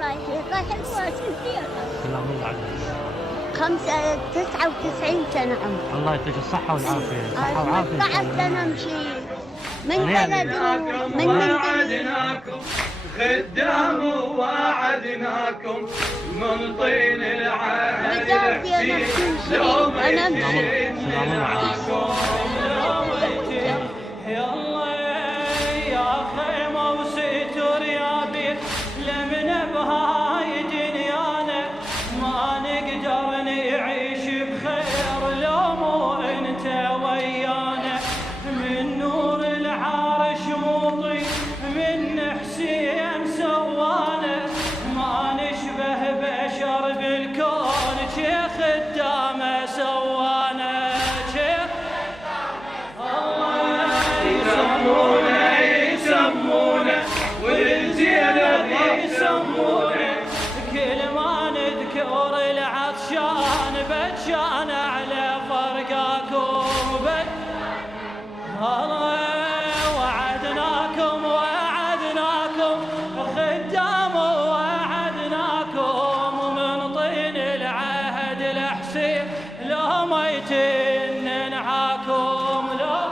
رايحين سلام الله عليك. 99 سنة عمري. الله يعطيك الصحة والعافية. صحة وعافية. 15 سنة مشي من بلد من وعدناكم خدام ووعدناكم من طين العهد لو يلا يا خيمة وستر يا بيت لمن بهاي دنيانا ما نقدر نعيش بخير لو مو انت ويانا من نور العرش مضي من حسين سوانا ما نشبه بشر بالكون شيخ خدامه سوانا شيخ يسمونه والزينب يسمونه كل ما نذكر العطشان بتشان على فرقاكم وعدناكم خدام وعدناكم من طين العهد الحسين لو ميتين ننعاكم لو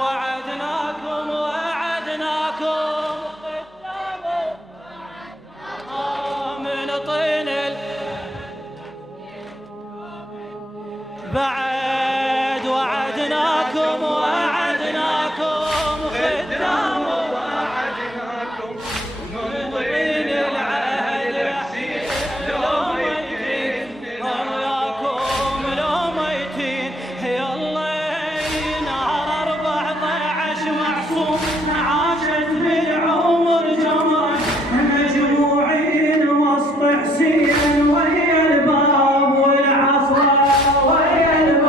وعدناكم خدام من طين بعد وعدناكم خدام وعدناكم من طين العهد الحسين لو ميتين يلا نهار 14 معصوم عاشت بالعمر جمرة مجموعين وسط حسين ويا الباب والعصا ويا الباب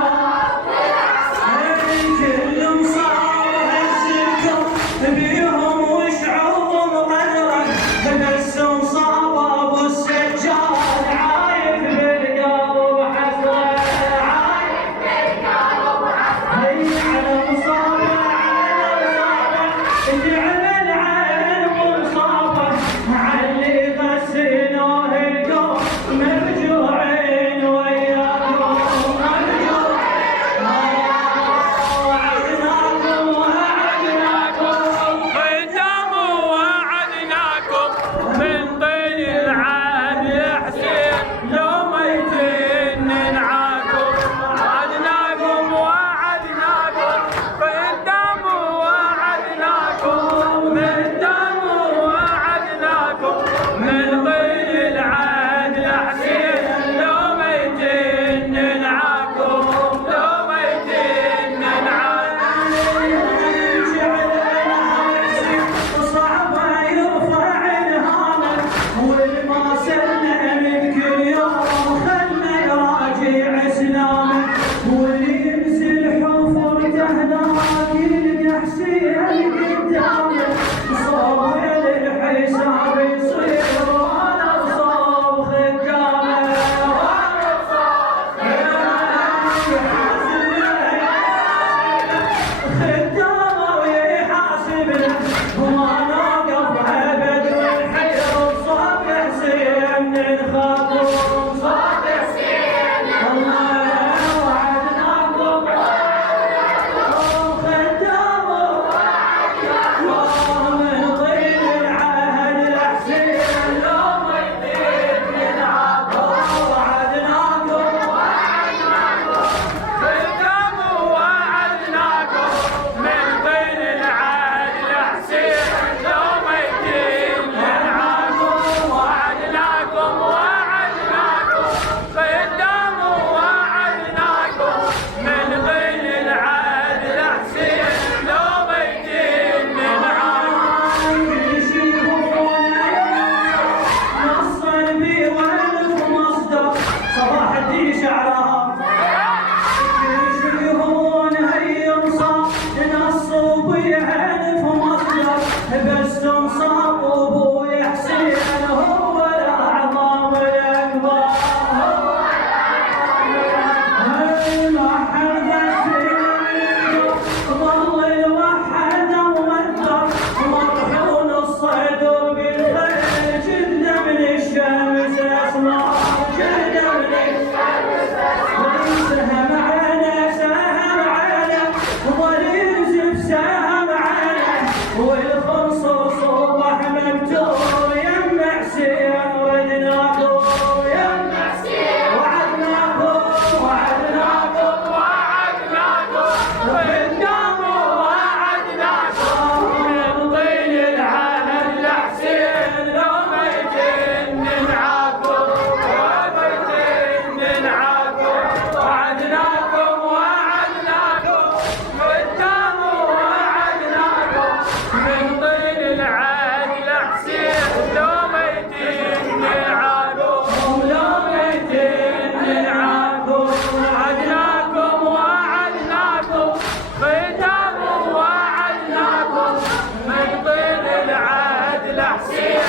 الحسين